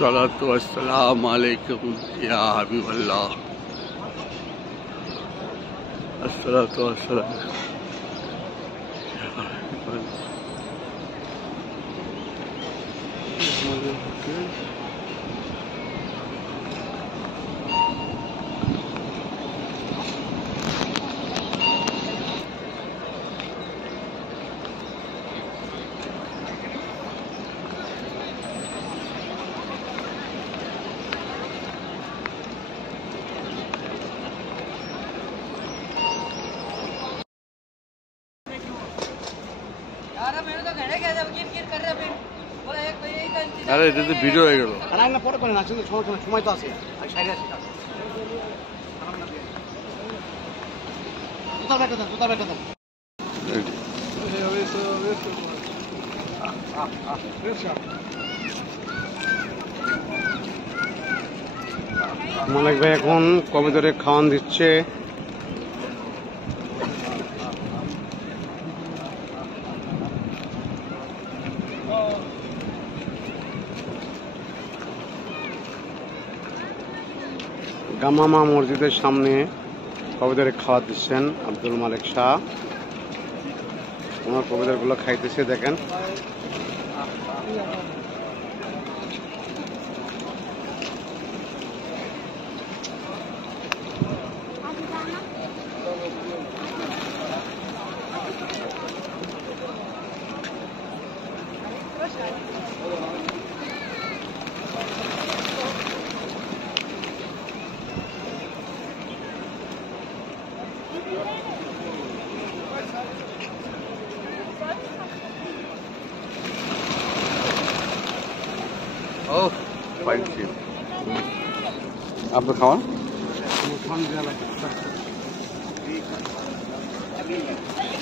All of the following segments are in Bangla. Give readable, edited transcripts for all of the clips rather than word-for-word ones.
अस्सलातु वस्सलामु अलैकुम या हबीबल्लाह। अस्सलातु वस्सलाम या हबीबल्लाह। আরে এটা তো ভিডিও হয়ে গেল। আর না পরে করে না, আসলে সময় তো আছে। আমি সাইডে আছি। তোতা বেটা দাও। মালিক ভাই এখন কবিতরে খাওয়ান দিচ্ছে। গামামা মসজিদের সামনে কবিতারে খাওয়া দিচ্ছেন আব্দুল মালিক শাহ। ওনার কবিতাগুলো খাইতেছে দেখেন। আপনার খাওয়ান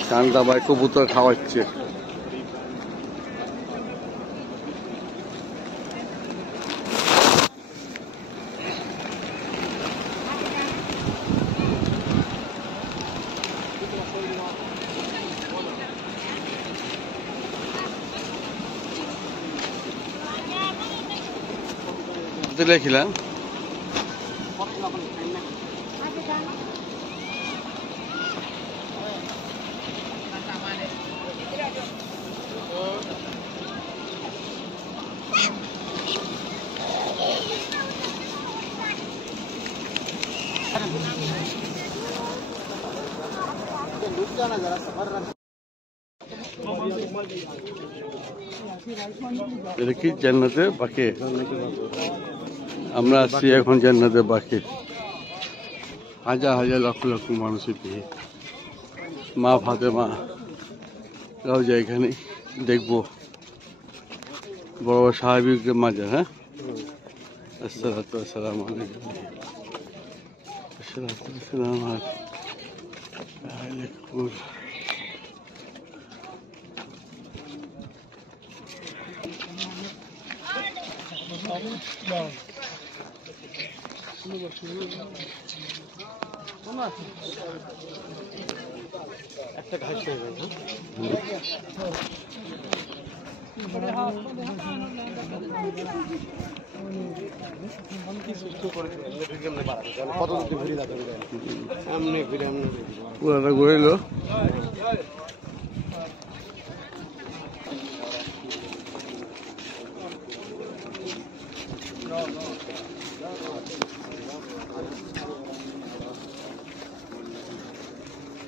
শান্তা ভাই কবুতর খাওয়াচ্ছে। লেখিলা এটা কি জান্নাতে বাকি? আমরা আসছি এখন জান্নাতে বাকি। হাজার হাজার লক্ষ লক্ষ মানুষের ভিড়। মা ফাতেমা রওজা এখানে দেখবো। বড় বড় সাহাবীদের মাঝে। হ্যাঁ, আসসালাতু ওয়াসসালামু আলাইকুম। আসসালাতু ওয়াসসালামু আলাইকুম। একটা ঘাস হয়ে গেল। পুরাটা ঘুরিল।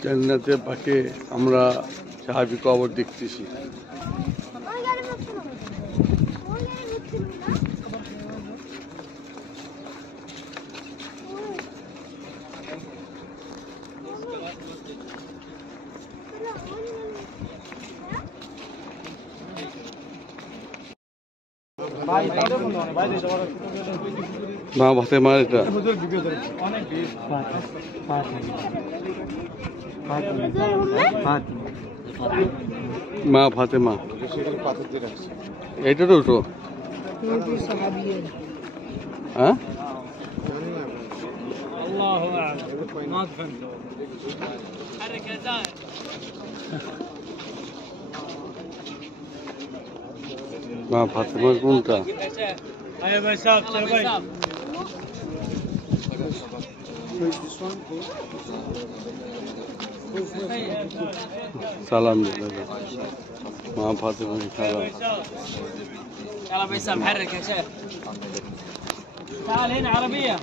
জান্নাতে পাকে আমরা সাহাবী কবর দেখতেছি। মা ফাতেমা এটা মা ফাতেমা এটা তো উঠো। হ্যাঁ, মা ফাতেমা কোনটা? आया भाई साहब, चलो भाई। سلام لله مع فاطمة سلام. يلا فيصل محرك يا شيخ. تعال هنا عربية.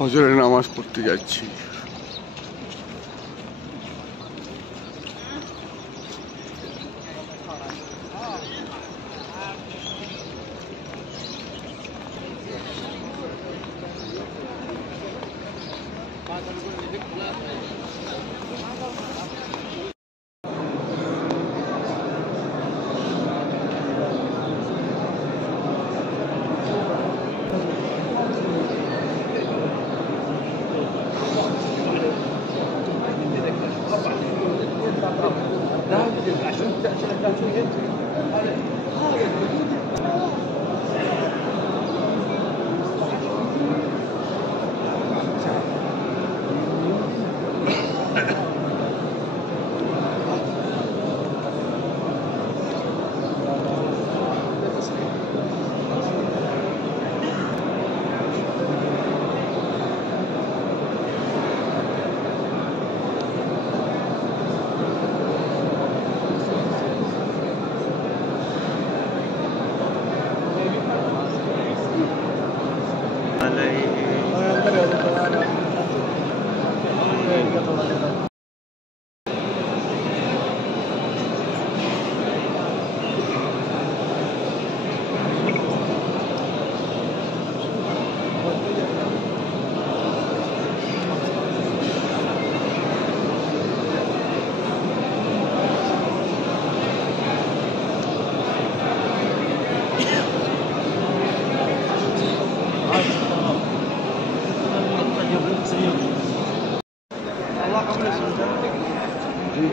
হজরের নামাজ পড়তে যাচ্ছি।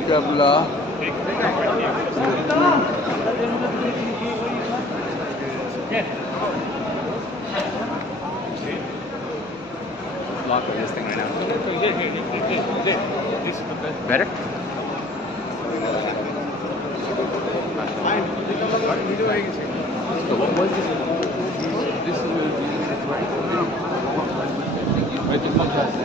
Kabla lock of this thing right now. Better? So what was this? This is right. Right, the contrast.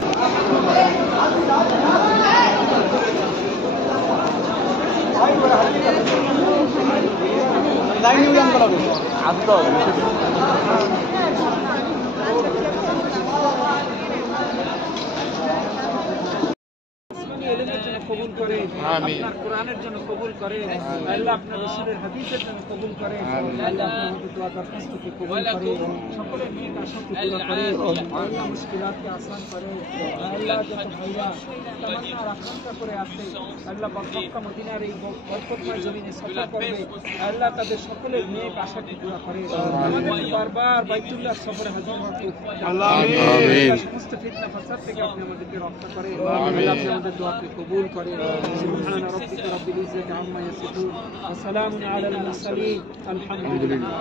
কবুল করে আপনার কোরআনের জন্য কবুল করে আল্লাহ আপনার রাসূলের হাদিসের জন্য কবুল করে আল্লাহ আপনাদের দোয়া দরখাস্তকে কবুল করে সকলের নেক আশাকে পুরো করে আল্লাহ মুশকিলাতকে আসান করে আল্লাহ যত ভাইরা তামান্না আকাঙ্ক্ষা করে আছে আল্লাহ মক্কা মদিনার এই বরকতময় জমিনে সফর করবে আল্লাহ তাদের সকলের নেক আশাকে পুরো করে আমাদের বারবার বাইতুল্লাহ সফরে হাজির হতে আল্লাহ আমিন সমস্ত ফিতনা ফাসাদ থেকে আপনি আমাদেরকে রক্ষা করে আল্লাহ আপনি আমাদের দোয়াকে কবুল করে سبحان ربك رب العزة عما يصفون وسلام على المرسلين الحمد لله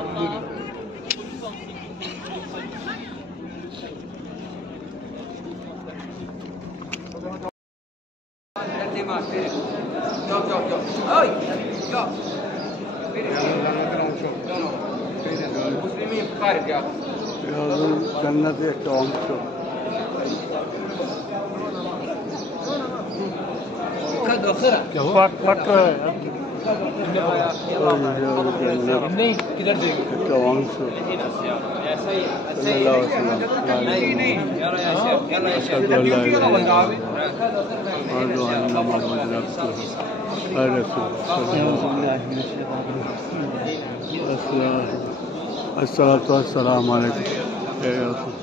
জান্নাতের একটা অংশ क्या हुआ फट रहा है नहीं किधर देंगे একটা অংশ الصلاة والسلام عليكم يا رسول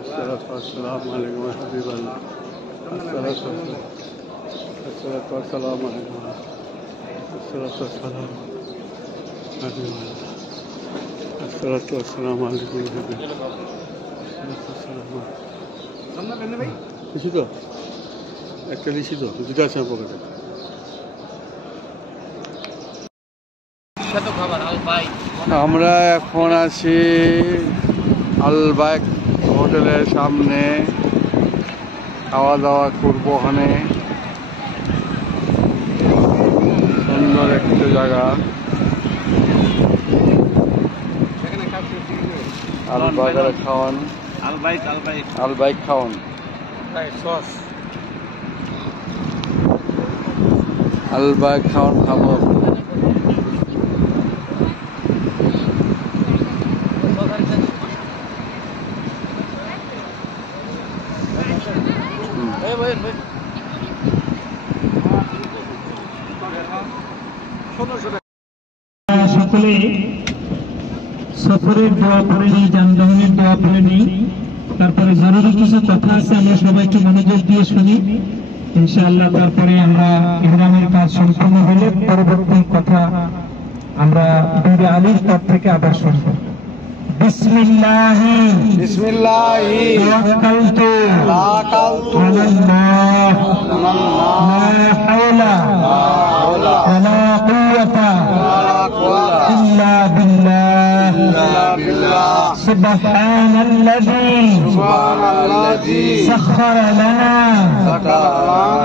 الصلاة والسلام عليكم يا حبيب الله الصلاة والسلام عليكم الصلاة والسلام الصلاة والسلام عليكم يا حبيب الله খুশি তো? একটা লিখি তো, দুটো আছে আমার পকেটে। আমরা এখন আছি আলবাইক হোটেলের সামনে, খাওয়া দাওয়া করবো ওখানে। সুন্দর একটা জায়গা, আলবাইকের খাওয়ান, আলবাইক খাওয়ান, আলবাইক খাওয়ান খাবো। সকলে সফরের দোয়া করে নিই, যানবাহনের দোয়া করে নিই। তারপরে জরুরি কিছু কথা আছে, আমরা সবাইকে মনোযোগ দিয়ে শুনি ইনশাআল্লাহ। তারপরে আমরা ইহরামের কাজ সম্পূর্ণ হলে পরবর্তী কথা আমরা বীর আলীর পর থেকে আবার শুনবো। বিসমিল্লাহি বিসমিল্লাহি তাওয়াক্কালতু তাওয়াক্কালতু আলাল্লাহ লা হাওলা ওয়ালা কুওয়াতা ইল্লা বিল্লাহ সুবহানাল্লাযী সাখখারা লানা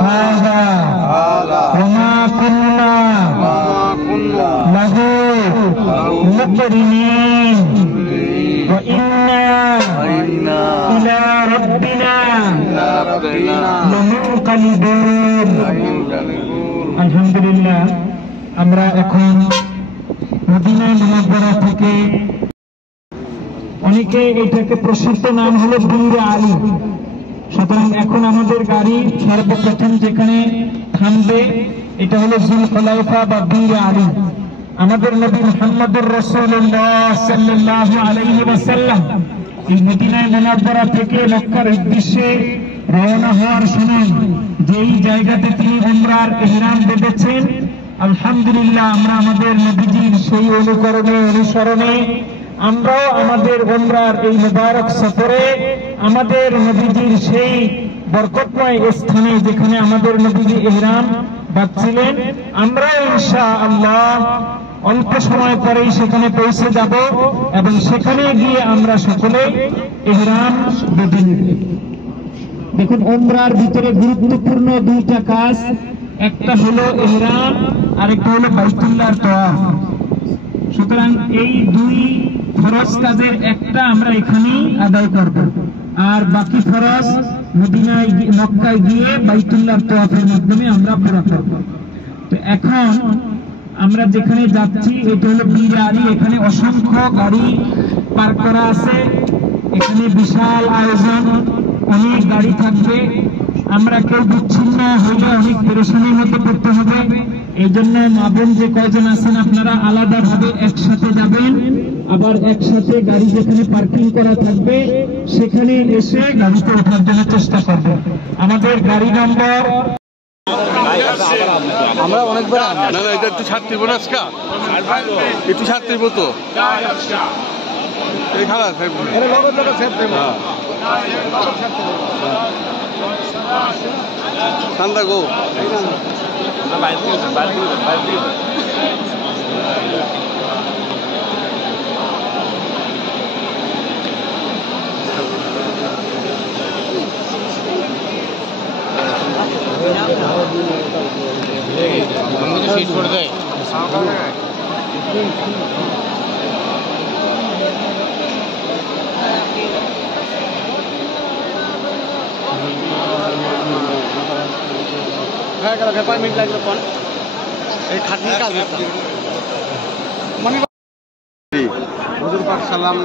হাযা ওয়া মা কুন্না লাহু মুকরিনিন ওয়া ইন্না ইলা রাব্বিনা লামুনকালিবুন। আলহামদুলিল্লাহ, আমরা এখন মদিনা মুনাওয়ারা থেকে, অনেকে এটাকে প্রসিদ্ধ নাম হলো বীর আলী। সুতরাং এখন আমাদের গাড়ি সর্বপ্রথম যেখানে থামবে এটা হলো যুলখুলাইফা বা বীর আলী। আমাদের নবী মুহাম্মদুর রাসূলুল্লাহ সাল্লাল্লাহু আলাইহি ওয়াসাল্লাম এই মদিনা মুনাওয়ারা থেকে মক্কার উদ্দেশ্যে রওনা হওয়ার সময় যেই জায়গাতে তিনি উমরার ইহরাম বেঁধেছেন, আলহামদুলিল্লাহ আমরা আমাদের নবীজির সেই অনুসরণে আমরাও আমাদের উমরার এই মুবারক সফরে আমাদের নবীজির সেই বরকতময় স্থানে যেখানে আমাদের নবীজি ইহরাম বাঁধছিলেন, আমরা ইনশাআল্লাহ অল্প সময় পরেই সেখানে পৌঁছে যাব এবং সেখানে গিয়ে আমরা সকলে ইহরাম বেঁধে নেব। দেখুন, উমরার ভিতরে গুরুত্বপূর্ণ দুইটা কাজ, একটা হলো ইহরাম আর একটা হলো বাইতুল্লাহর তওয়াফ। সুতরাং এই দুই ফরজ কাজের একটা আমরা এখানেই আদায় করব, আর বাকি ফরজ মদিনায় মক্কায় গিয়ে বাইতুল্লাহর তওয়াফের মাধ্যমে আমরা পুরো করব। তো এখন আমরা যেখানে যাচ্ছি এটা হলো বীর আলী। এখানে অসংখ্য গাড়ি পার্ক করা আছে, এখানে বিশাল আয়োজন, অনেক গাড়ি থাকবে। আমরা কেউ বিচ্ছিন্ন হলে অনেক পেরেশানির মধ্যে পড়তে হবে। এই জন্য মা বোন যে কয়জন আছেন আপনারা আলাদা ভাবে একসাথে যাবেন, আবার একসাথে গাড়ি যেখানে পার্কিং করা থাকবে সেখানে এসে গাড়িতে ওঠার জন্য চেষ্টা করবেন। আমাদের গাড়ি নম্বর আমরা অনেকবার না, এটা একটু ছাড় দিব না, আজকে একটু ছাড় দিব তো এই খারাপ ঠান্ডা গো। सीट छोड़ दे। হুজুর পাক সাল্লাম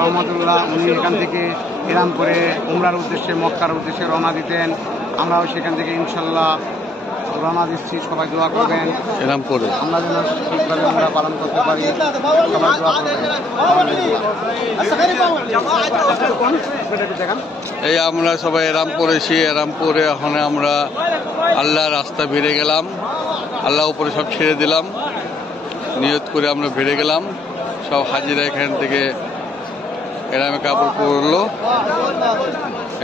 রহমতুল্লাহ উনি এখান থেকে ইহরাম করে উমরার উদ্দেশ্যে মক্কার উদ্দেশ্যে রওনা দিতেন। আমরাও সেখান থেকে ইনশাল্লাহ রওনা দিচ্ছি। সবাই দোয়া করবেন এরম করে আমরা যেন ঠিকভাবে আমরা পালন করতে পারি। সবাই দোয়া করবেন। এই আমরা সবাই এরাম করেছি, এরাম করে এখন আমরা আল্লাহ রাস্তা বেড়ে গেলাম, আল্লাহ উপরে সব ছেড়ে দিলাম, নিয়ত করে আমরা বেড়ে গেলাম। সব হাজিরা এখান থেকে এরামে কাপড় পরলো,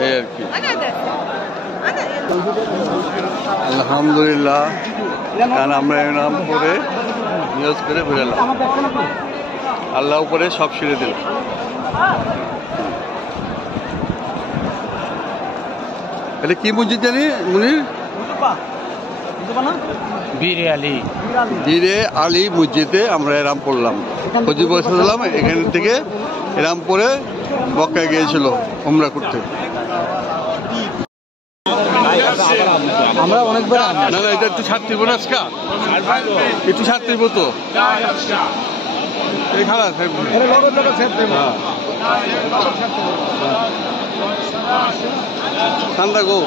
এই আর কি। আলহামদুলিল্লাহ, কারণ আমরা এনাম করে নিয়োগ করে বেরোলাম। আল্লাহ উপরে সব ছেড়ে দিল। এটা কি মসজিদ জানি মুনির? বীরে আলী মসজিদে আমরা এরাম পড়লাম। হজিব সাল্লাম এখান থেকে এরাম পরে মক্কায় গিয়েছিল উমরা করতে। আমরা অনেকবার না না, এটা একটু ছাড়তে না আজকা, একটু ছাড়তে তো এই খারাপ ঠান্ডা গো।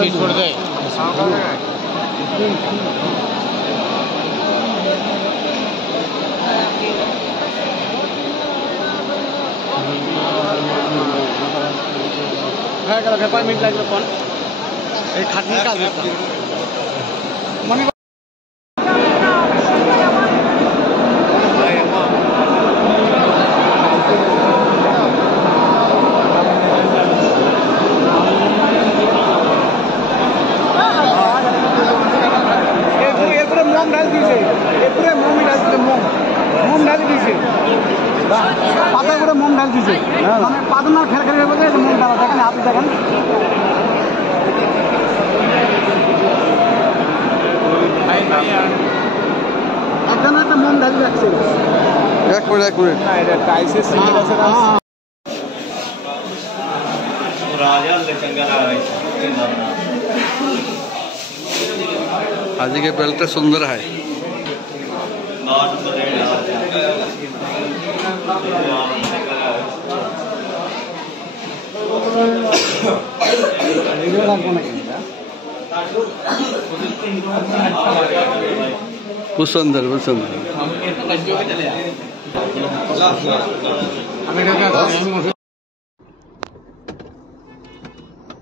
সিট করে দেয়। হ্যাঁ গেল 5 মিনিট লাগবে ফোন এই খাটনি কাজ এরপরে মোম ডাল দিয়েছে, এরপরে মোম ডাল দিয়েছে, মোম ডাল দিয়েছে, পাতা করে মোম ডাল দিয়েছে, মানে পাদনা খেল খেলে বলছে মোম ডাল দেখেন, হাতে দেখেন। একজন একটা মোম ডাল রাখছে। এক মিনিট এক মিনিট। आज के बेल्ट सुंदर है। बहुत सुंदर, बहुत सुंदर।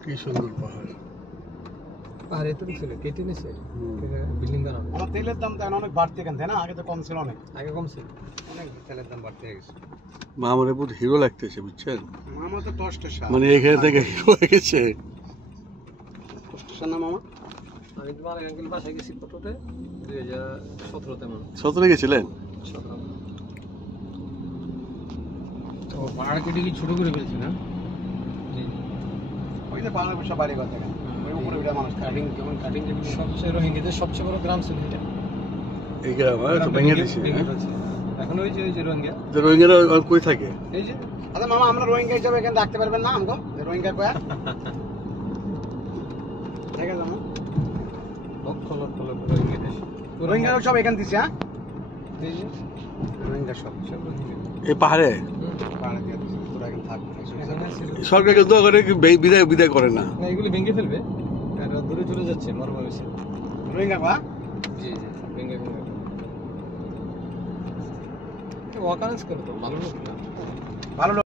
কি সুন্দর পাহাড়। পাহাড়ে তো ছিল কেটে নিছে বিল্ডিং বানানো। আমার তেলের দাম তো অনেক বাড়তে কেন, তাই না? আগে তো কম ছিল, অনেক আগে কম ছিল, অনেক তেলের দাম বাড়তে গেছে। মা আমার বহুত হিরো লাগতেছে, বুঝছেন? মামা তো টস্টেশন, মানে এখানে থেকে হিরো হয়ে গেছে। টস্টেশন না মামা? আমি তো মালিক আঙ্কেল বাসায় গেছি কততে 2017 তে মনে 17 গেছিলেন? 17 তো পাহাড় কেটে কি ছোট করে ফেলছে না? ওই যে পাহাড়ের বসে বাড়ি কথা কেন, ওই উপরে ওটা মানুষ কাটিং কেমন কাটিং কেটে সবচেয়ে রোহিঙ্গাদের সবচেয়ে বড় গ্রাম ছিল এটা। এই গ্রাম তো ভেঙে দিছে। এখন ওই যে রোহিঙ্গা, যে রোহিঙ্গারা কই থাকে? এই যে আচ্ছা মামা, আমরা রোহিঙ্গা হিসাবে এখানে রাখতে পারবেন না আমগো? রোহিঙ্গা কয়া ঠিক আছে মামা, লক্ষ লক্ষ লোক রোহিঙ্গা দেশ, রোহিঙ্গা সব এখানে দিছে। হ্যাঁ এই যে রোহিঙ্গা সব সব রোহিঙ্গা এই পাহাড়ে পাহাড়ে দিয়ে দিছে, তোরা এখানে থাকবে। এখানে ছিল সরকারকে তো করে বিদায় বিদায় করে না। না, এগুলি ভেঙে ফেলবে আর দূরে চলে যাচ্ছে মরুভূমি ছিল। রোহিঙ্গা কয়া জি জি ভেঙে ভেঙে ওয়াকান্স করে তো ভালো লোক না, ভালো লোক।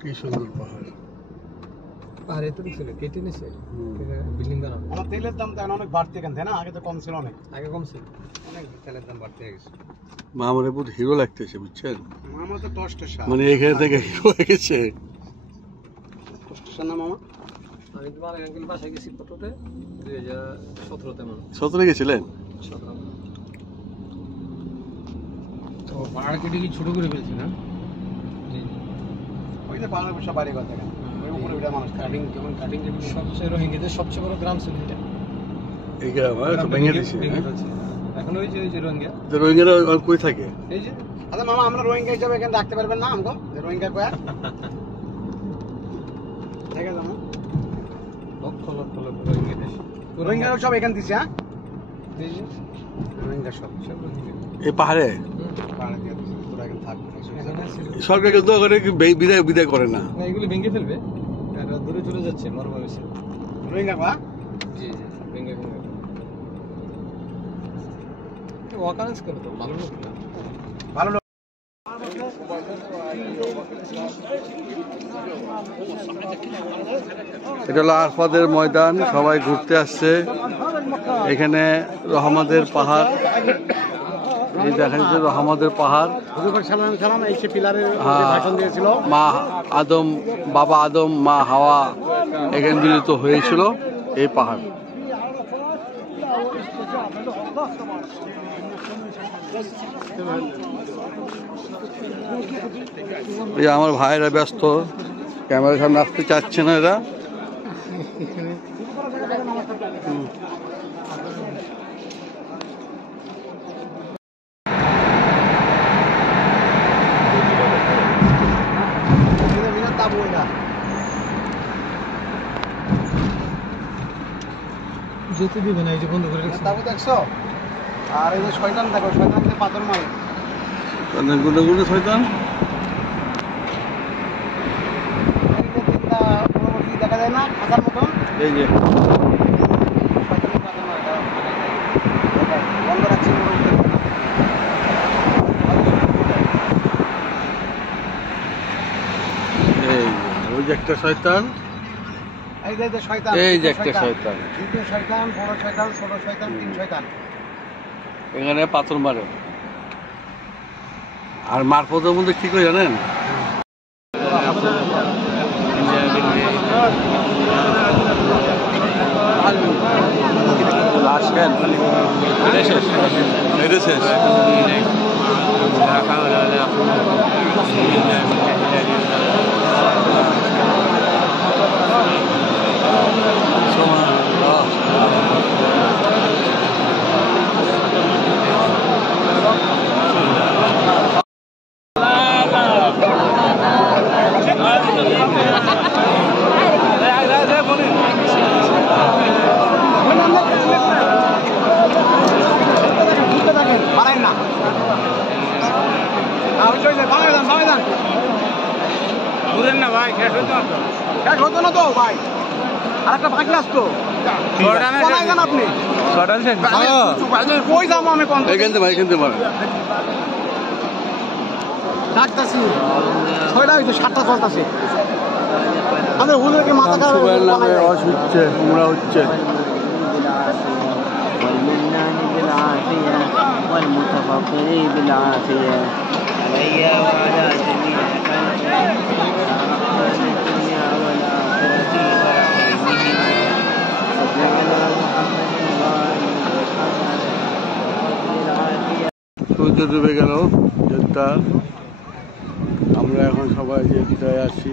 কি সুন্দর পাহাড়। পাহাড়ে তো ছিল কেটে নিছে বিল্ডিং বানানো। আমার তেলের দাম তো অনেক বাড়তে কেন, তাই না? আগে তো কম ছিল, অনেক আগে কম ছিল, অনেক তেলের দাম বাড়তে গেছে। মা আমার বহুত হিরো লাগতেছে, বুঝছেন? মামা তো টস্টেশন, মানে এখানে থেকে হিরো হয়ে গেছে। টস্টেশন না মামা? আমি তো মালিক আঙ্কেল বাসায় গেছি কততে 2017 তে মনে 17 গেছিলেন? 17 তো পাহাড় কেটে কি ছোট করে ফেলছে না? ওই যে পাহাড়ের বসে বাড়ি কথা কেন, ওই উপরে ওটা মানুষ কাটিং কেমন কাটিং কেটে সবচেয়ে রোহিঙ্গাদের সবচেয়ে বড় গ্রাম ছিল এটা। এই গ্রাম তো ভেঙে দিছে। এখন ওই যে রোহিঙ্গা, যে রোহিঙ্গারা কই থাকে? এই যে আচ্ছা মামা, আমরা রোহিঙ্গা হিসাবে এখানে রাখতে পারবেন না আমগো? রোহিঙ্গা কয়া ঠিক আছে মামা, লক্ষ লক্ষ লোক রোহিঙ্গা দেশ, রোহিঙ্গা সব এখানে দিছে। হ্যাঁ এই যে রোহিঙ্গা সব সব রোহিঙ্গা এই পাহাড়ে পাহাড়ে দিয়ে দিছে, তোরা এখানে থাকবে। এখানে ছিল সরকারকে তো করে বিদায় বিদায় করে না। না, এগুলি ভেঙে ফেলবে আর দূরে চলে যাচ্ছে মরুভূমি ছিল। রোহিঙ্গা কয়া জি জি ভেঙে ভেঙে ওয়াকান্স করে তো ভালো লোক না, ভালো লোক। এটা হলো আরাফাতের ময়দান, সবাই ঘুরতে আসছে। এখানে রহমতের পাহাড়, এই দেখা যাচ্ছে রহমতের পাহাড়। মা আদম, বাবা আদম, মা হাওয়া এখানে মিলিত হয়েছিল এই পাহাড়। এই আমার ভাইরা ব্যস্ত, ক্যামেরার সামনে আসতে চাচ্ছে না এরা। যেতে দিবে না, এই যে বন্ধ করে রেখেছে। তাবু দেখছো? আর এই যে শয়তান দেখো, শয়তানকে পাথর মারে। গুনে গুনে শয়তান দেখা যায় না খাতার মতন, এই যে শয়তানকে পাথর মারে। বন্ধ রাখছি। এই ওই যে একটা শয়তান, এই যে শয়তান, এই যে একটা শয়তান, দ্বিতীয় শয়তান, বড় শয়তান, ছোট শয়তান, তিন শয়তান। এখানে পাথর মারে। আর মারফতের মধ্যে কি করে জানেন? আসবেন এটা শেষ। হচ্ছে সূর্য ডুবে গেল জেদ্দা। আমরা এখন সবাই জেদ্দায় আছি।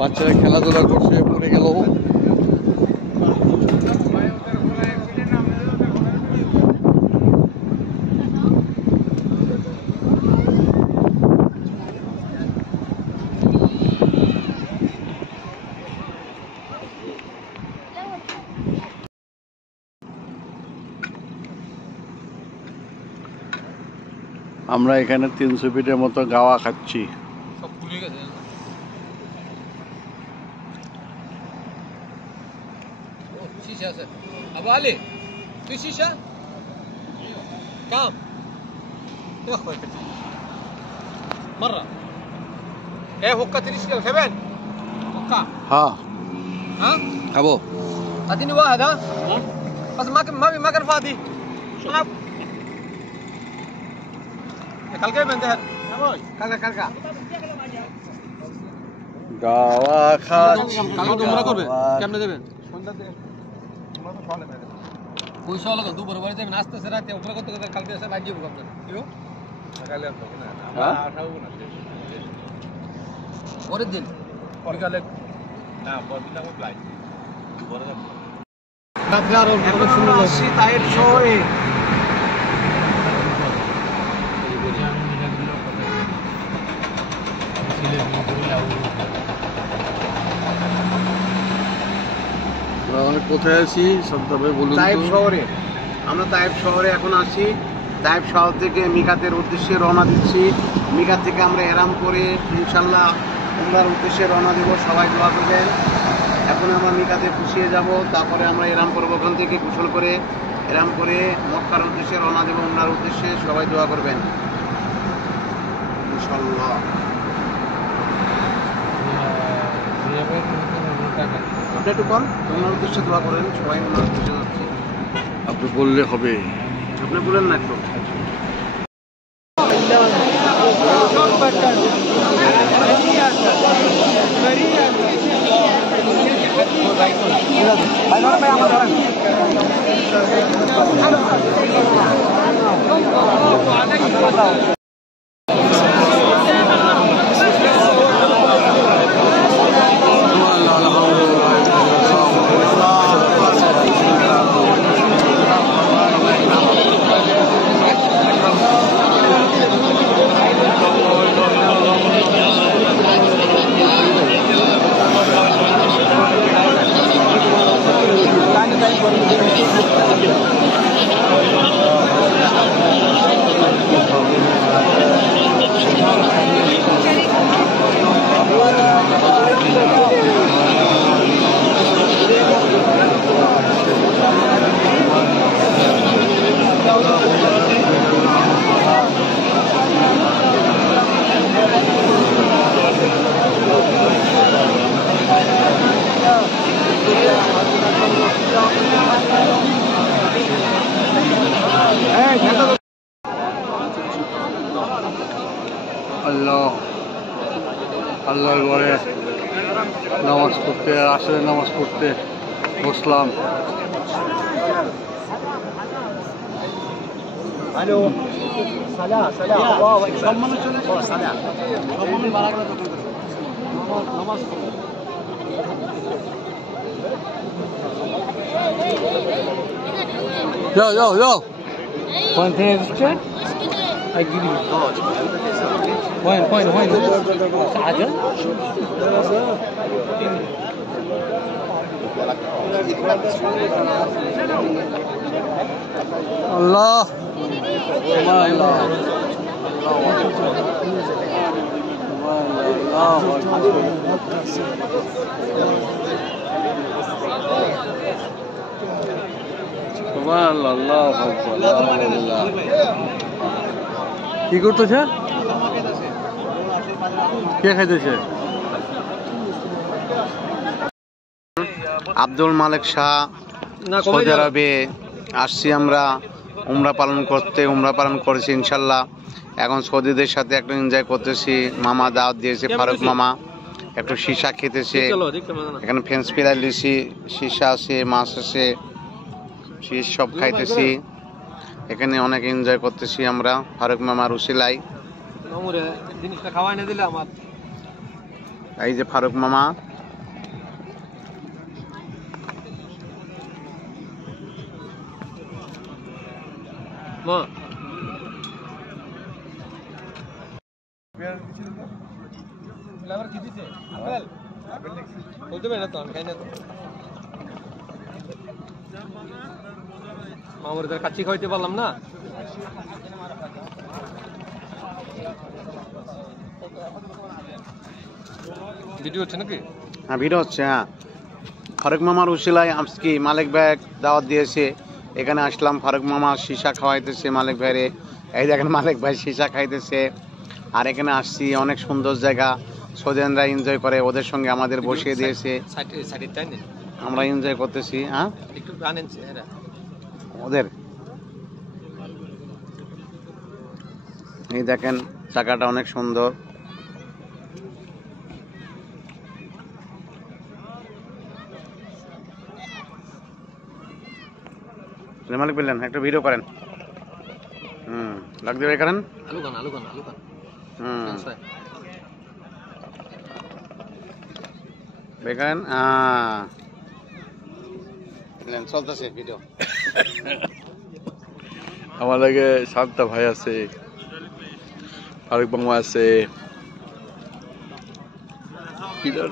বাচ্চারা খেলাধুলা করছে, পড়ে গেল। আমরা এখানে 300 ফিটের মতো গাওয়া খাচ্ছি। أبو علي في شيشة؟ كم؟ يا أخوي مرة إيه هوكا تريش كمان؟ هوكا ها ها؟ أبو أعطيني واحد ها؟ بس ما كان فاضي شو ناب؟ كل كيف انتهت؟ কালকা গাওয়া খাচ্ছি। কালকে তোমরা করবে কেমনে দেবেন? পয়সা হলো দুপুর বাড়ি যাবেন, আস্তে আস্তে রাতে উপরে কত কালকে এসে বাড়ি যাবো আপনার পরের দিন বিকালে না পরের দিন আমার ফ্লাইট পরে যাবো। আমরা কোথায় আছি সবভাবে বলুন তাইফ তো। শহরে, আমরা তাইফ শহরে এখন আছি। তাইফ শহর থেকে মিকাতের উদ্দেশ্যে রওনা দিচ্ছি। মিকাত থেকে আমরা এরাম করে ইনশাল্লাহ উমরার উদ্দেশ্যে রওনা দেব। সবাই দোয়া করবেন। এখন আমরা মিকাতে পুষিয়ে যাব, তারপরে আমরা এরাম করবো। ওখান থেকে গোসল করে এরাম করে মক্কার উদ্দেশ্যে রওনা দেব, উমরার উদ্দেশ্যে। সবাই দোয়া করবেন ইনশাল্লাহ। আপনি একটু কম উমরার উদ্দেশ্যে দোয়া করেন, সবাই উমরার উদ্দেশ্যে যাচ্ছি। আপনি বললে হবে। আপনি বলেন না একটু। আল্লাহ আল্লাহর ঘরে নামাজ পড়তে, আসলে নামাজ পড়তে বসলাম। হ্যালো সালা সালা আল্লাহু আকবার সম্মানে চলে সালা সম্মানে বাড়াগলা দোকান নামাজ যাও যাও যাও। When they straight, I give you God. When. Ajal. আল্লাহ আল্লাহ কি করতেছে? কে খাইতেছে? আব্দুল মালিক শাহ সৌদি আরবে আসছি আমরা উমরা পালন করতে। উমরা পালন করেছি ইনশাল্লাহ। এখন সৌদিদের সাথে একটু এনজয় করতেছি। মামা দাওয়াত দিয়েছে, ফারুক মামা। একটু সীসা খেতেছে। এখানে ফ্রেঞ্চ ফ্রাই লিছি, সীসা আছে, মাছ আছে, ফিশ সব খাইতেছি। এখানে অনেক এনজয় করতেছি আমরা ফারুক মামার উসিলায়। এই যে ফারুক মামা। মামুরদের কাচ্চি খাইতে পারলাম না। ভিডিও হচ্ছে নাকি? হ্যাঁ ভিডিও হচ্ছে। হ্যাঁ ফারুক মামার উসিলায় আজকে মালিক ভাই দাওয়াত দিয়েছে, এখানে আসলাম। ফারুক মামা সীসা খাওয়াইতেছে মালিক ভাইরে। এই দেখেন মালিক ভাই সীসা খাইতেছে। আর এখানে আসছি, অনেক সুন্দর জায়গা। সৌদিয়ানরা এনজয় করে, ওদের সঙ্গে আমাদের বসিয়ে দিয়েছে, আমরা এনজয় করতেছি। হ্যাঁ ওদের এই দেখেন জায়গাটা অনেক সুন্দর। মালিক বললেন একটা ভিডিও করেন। লাগ দিয়ে করেন। বেকারেন চলতেছে ভিডিও। আমার লাগে শান্তা ভাই আছে, ফারুক মামা আছে, किधर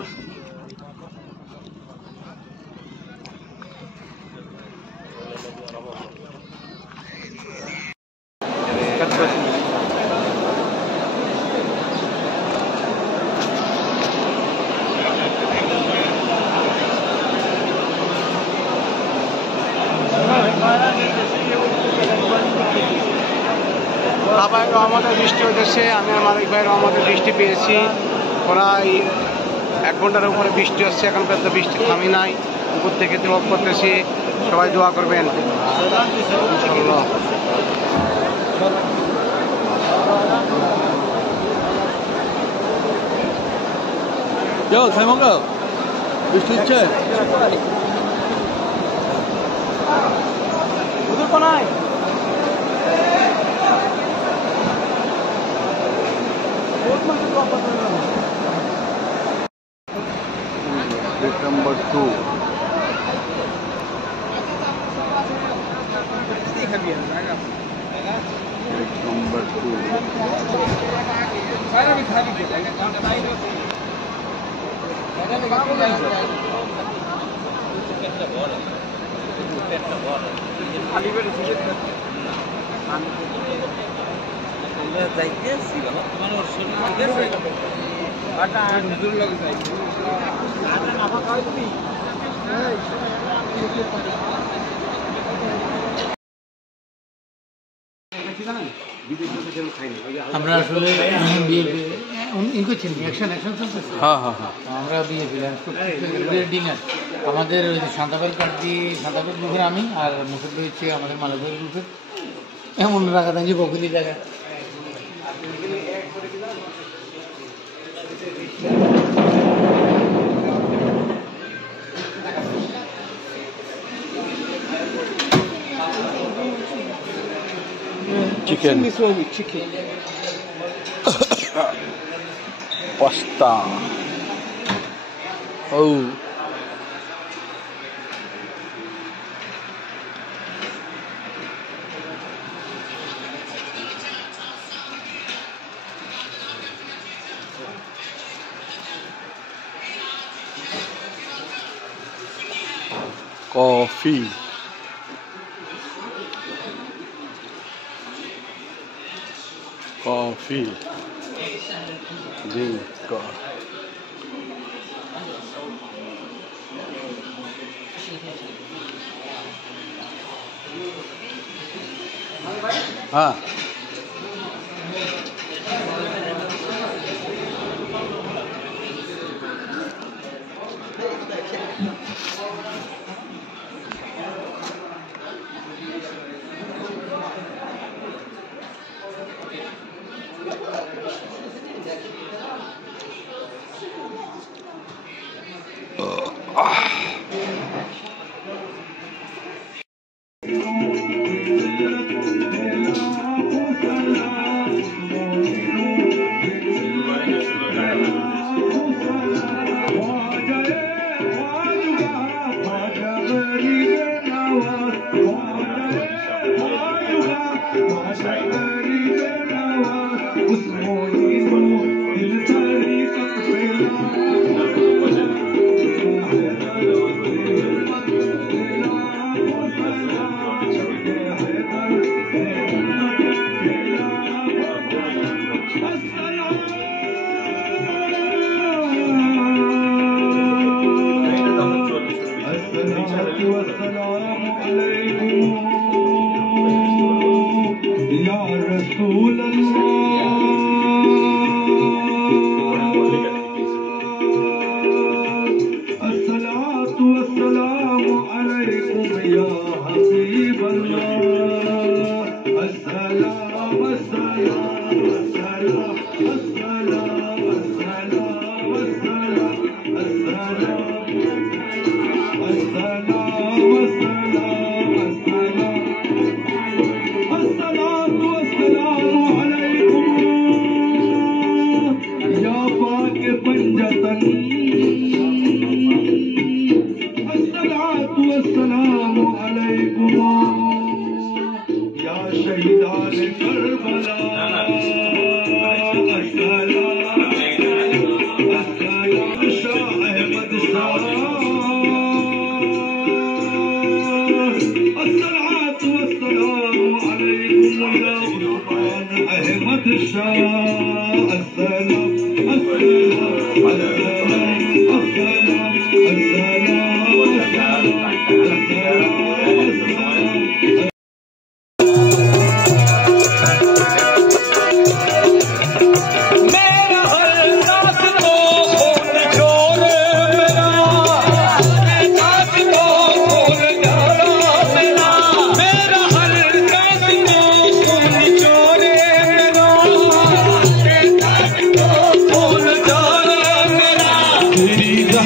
ভাই রহমতের বৃষ্টি হতেছে, আমি আর মালিক ভাই রহমতের বৃষ্টি পেয়েছি। প্রায় 1 ঘন্টার উপরে বৃষ্টি হচ্ছে, এখন পর্যন্ত বৃষ্টি থামি নাই। উপর থেকে তেল করতেছি, সবাই দোয়া করবেন ইনশাআল্লাহ। 잘 먹어. বৃষ্টি হচ্ছে ওদের কোনায় Gate number 2. Gate number 2. আমরা আসলে হ্যাঁ আমরা ডিনার আমাদের ওই সান্তাবের কার্ড দিয়ে সান্তাবের গ্রুপের আমি আর মুসুর হচ্ছে আমাদের মালবের গ্রুপের এমন রাখা থাকি বকুলি জায়গা Chicken. chicken. Pasta. Oh. Coffee. Coffee. Drink. हाँ Assalamu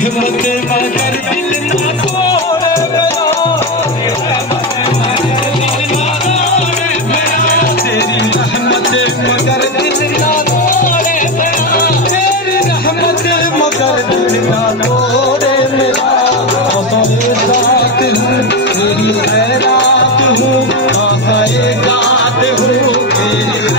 रहमत मगर दिल ना तोड़े मेरा, तेरी रहमत मगर दिल ना तोड़े मेरा, तेरी रहमत मगर दिल ना तोड़े मेरा। आसाए जात हूँ तेरी खैरात हूँ, आसाए जात हूँ तेरी